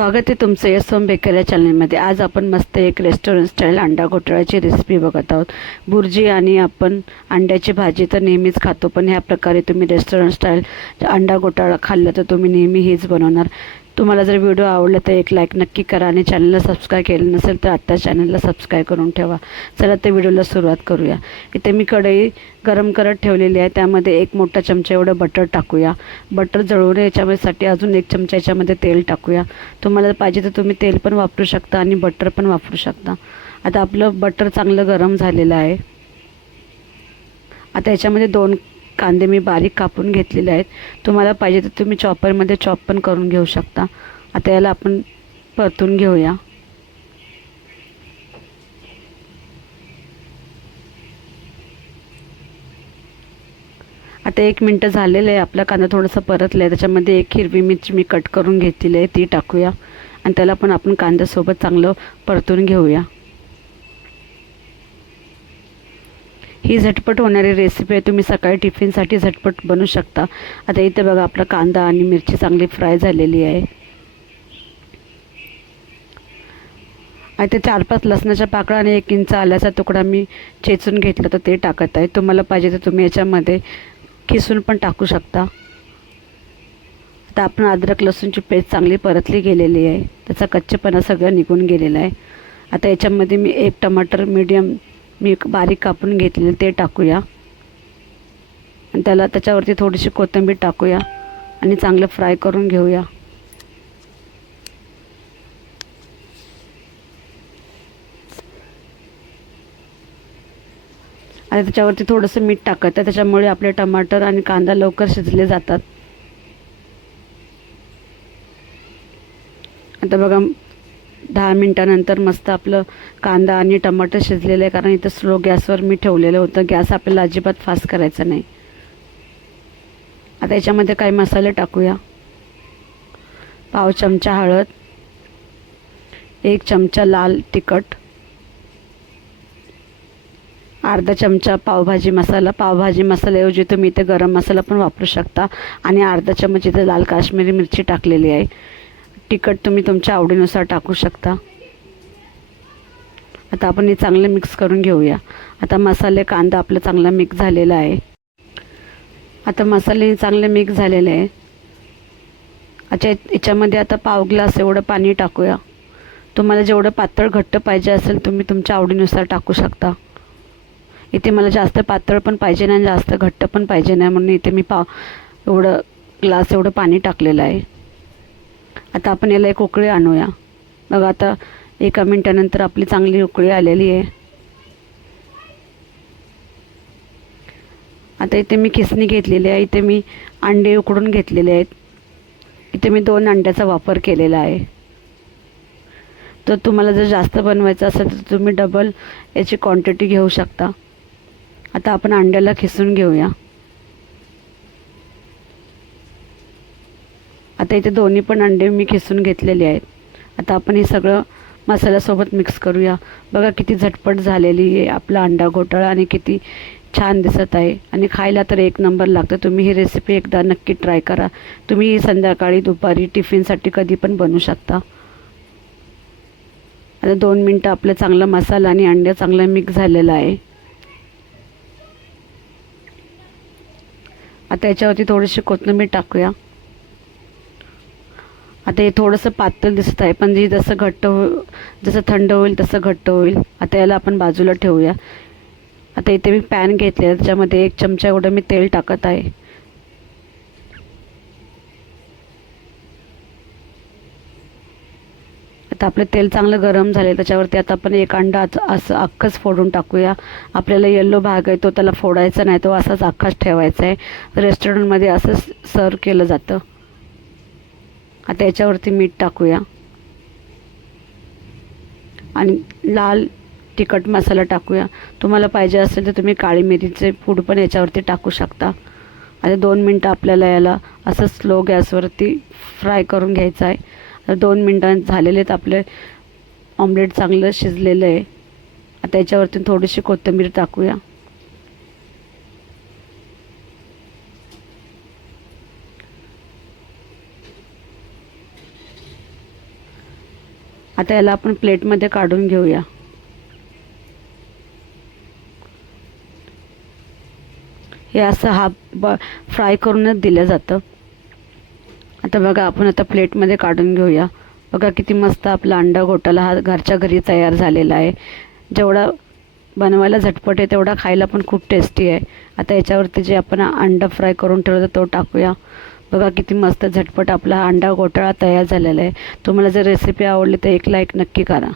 स्वागत आहे तुमचं या सोम बेकर या चॅनलमध्ये. आज आपण मस्त एक रेस्टॉरंट स्टाईल अंडा घोटाळ्याची रेसिपी बघत आहोत. बुर्जी आणि आपण अंड्याची भाजी तर नेहमीच खातो पण ह्या प्रकारे तुम्ही रेस्टॉरंट स्टाईल अंडा घोटाळा खाल्लं तर तुम्ही नेहमी हेच बनवणार. तुम्हाला जर व्हिडिओ आवडला तर एक लाईक नक्की करा आणि चॅनलला सबस्क्राईब केलं नसेल तर आत्ता चॅनलला सबस्क्राईब करून ठेवा. चला तर व्हिडिओला सुरुवात करूया. इथे मी कढई गरम करत ठेवलेली आहे. त्यामध्ये एक मोठा चमचा एवढं बटर टाकूया. बटर जळवून याच्यामध्येसाठी अजून एक चमचा याच्यामध्ये तेल टाकूया. तुम्हाला पाहिजे तर तुम्ही तेल पण वापरू शकता आणि बटर पण वापरू शकता. आता आपलं बटर चांगलं गरम झालेलं आहे. आता याच्यामध्ये दोन कांदे मी बारीक कापून घेतलेले आहेत. तुम्हाला पाहिजे तर तुम्ही चॉपरमध्ये चॉप पण करून घेऊ शकता. आता याला आपण परतून घेऊया. आता एक मिनटं झालेलं आहे. आपला कांदा थोडासा परतला आहे त्याच्यामध्ये एक हिरवी मिरची मी कट करून घेतलेली आहे. ती टाकूया. आणि त्याला पण आपण कांद्यासोबत चांगलं परतून घेऊया. ही झटपट होणारी रेसिपी आहे. तुम्ही सकाळी टिफिनसाठी झटपट बनवू शकता. आता इथे बघा आपला कांदा आणि मिरची चांगली फ्राय झालेली आहे. आता चार पाच लसणाच्या पाकळ्या आणि एक इंच आल्याचा तुकडा मी चेचून घेतला तर ते टाकत आहे. तुम्हाला पाहिजे तर तुम्ही याच्यामध्ये किसून पण टाकू शकता. आता आपण अद्रक लसूणची पेस्ट चांगली परतली गेलेली आहे. त्याचा कच्चेपणा सगळं निघून गेलेला आहे. आता याच्यामध्ये मी एक टमाटर मीडियम मी बारीक कापून घेतलेलं ते टाकूया. आणि त्याला त्याच्यावरती थोडीशी कोथिंबीर टाकूया आणि चांगलं फ्राय करून घेऊया. आणि त्याच्यावरती थोडंसं मीठ टाकत आहे. त्याच्यामुळे आपले टमाटर आणि कांदा लवकर शिजले जातात. आता बघा दहा मिनटानंतर मस्त आपलं कांदा आणि टमाटर शिजलेलं आहे. कारण इथं स्लो गॅसवर मी ठेवलेलं होतं. गॅस आपल्याला अजिबात फास्ट करायचा नाही. आता याच्यामध्ये काही मसाले टाकूया. पाव चमचा हळद एक चमचा लाल तिखट अर्धा चमचा पावभाजी मसाला. पावभाजी मसाल्याऐवजी तुम्ही इथे गरम मसाला पण वापरू शकता. आणि अर्धा चमच इथे लाल काश्मीरी मिरची टाकलेली आहे. तिखट तुम्ही तुमच्या आवडीनुसार टाकू शकता. आता आपण हे चांगलं मिक्स करून घेऊया. आता मसाले कांदा आपलं चांगला मिक्स झालेला आहे. आता मसाले चांगले मिक्स झालेले आहे. अच्छा याच्यामध्ये आता पाव ग्लास एवढं पाणी टाकूया. तुम्हाला जेवढं पातळ घट्ट पाहिजे असेल तुम्ही तुमच्या आवडीनुसार टाकू शकता. इथे मला जास्त पातळ पण पाहिजे नाही जास्त घट्ट पण पाहिजे नाही म्हणून इथे मी पाव एवढं ग्लास एवढं पाणी टाकलेलं आहे. आता आपण याला एक उकळी आणूया. बघा आता एका मिनटानंतर आपली चांगली उकळी आलेली आहे. आता इथे मी खिसणी घेतलेली आहे. इथे मी अंडे उकडून घेतलेले आहेत. इथे मी दोन अंड्याचा वापर केलेला आहे. तर तुम्हाला जर जास्त बनवायचं असेल तर तुम्ही डबल याची क्वांटिटी घेऊ शकता. आता आपण अंड्याला खिसून घेऊया. आता इथे दोन्ही पण अंडे मी खिसून घेतलेले आहेत. आता आपण हे सगळं मसाल्यासोबत मिक्स करूया. बघा किती झटपट झालेली आहे आपला अंडा घोटाळा आणि किती छान दिसत आहे. आणि खायला तर एक नंबर लागतं. तुम्ही ही रेसिपी एकदा नक्की ट्राय करा. तुम्ही संध्याकाळी दुपारी टिफिनसाठी कधी पण बनवू शकता. आता दोन मिनटं आपलं चांगला मसाला आणि अंडे चांगला मिक्स झालेला आहे. आता याच्यावरती थोडीशी कोथिंबीर टाकूया. आता हे थोडंसं पातळ दिसत आहे. पण जे जसं घट्ट हो जसं थंड होईल तसं घट्ट होईल. आता याला आपण बाजूला ठेवूया. आता इथे मी पॅन घेतले त्याच्यामध्ये एक चमचा एवढं मी तेल टाकत आहे. आता आपलं तेल चांगलं गरम झाले त्याच्यावरती आता आपण एक अंडा असं अख्खंच फोडून टाकूया. आपल्याला येल्लो भाग आहे तो त्याला फोडायचा नाही. तो असाच अख्खाच ठेवायचा आहे. रेस्टॉरंटमध्ये असंच सर्व केलं जातं. आता याच्यावरती मीठ टाकूया. आणि लाल तिखट मसाला टाकूया. तुम्हाला पाहिजे असेल तर तुम्ही काळी मिरीचे पूड पण याच्यावरती टाकू शकता. आता दोन मिनटं आपल्याला याला असं स्लो गॅसवरती फ्राय करून घ्यायचं आहे. तर दोन मिनटं झालेले आहेत आपले. ऑमलेट चांगलं शिजलेलं आहे. आता याच्यावरती थोडीशी कोथिंबीर टाकूया. आता याला आपण प्लेटमध्ये काढून घेऊया. हे असं हा ब फ्राय करूनच दिलं जातं. आता बघा आपण आता प्लेटमध्ये काढून घेऊया. बघा किती मस्त आपला अंडा घोटाला हा घरच्या घरी तयार झालेला आहे. जेवढा बनवायला झटपट आहे तेवढा खायला पण खूप टेस्टी आहे. आता याच्यावरती जे आपण अंडा फ्राय करून ठेवलं तो टाकूया. बघा किती मस्त झटपट आपला अंडा घोटाळा तयार झालेला आहे. तुम्हाला जर रेसिपी आवडली तर एक लाईक नक्की करा.